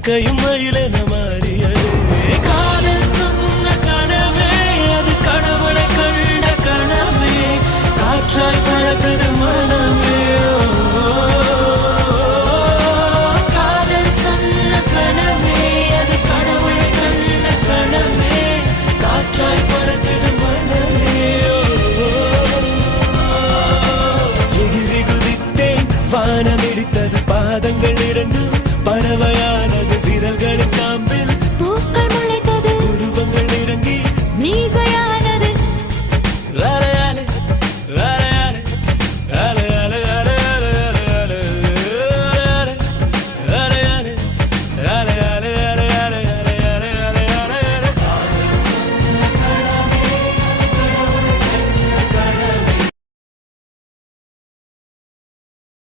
இறக்கையும் மயிலென மாறியது. காதல் சொன்ன கனவே அது கடவுளை கண்ட கனவே, காற்றாய் பறக்குது மனமே. காதல் சொன்ன கனவே அது கடவுளை கண்ட கனவே, காற்றாய் பறக்குது மனமே. எகிரி குதித்தேன் வானமிடித்த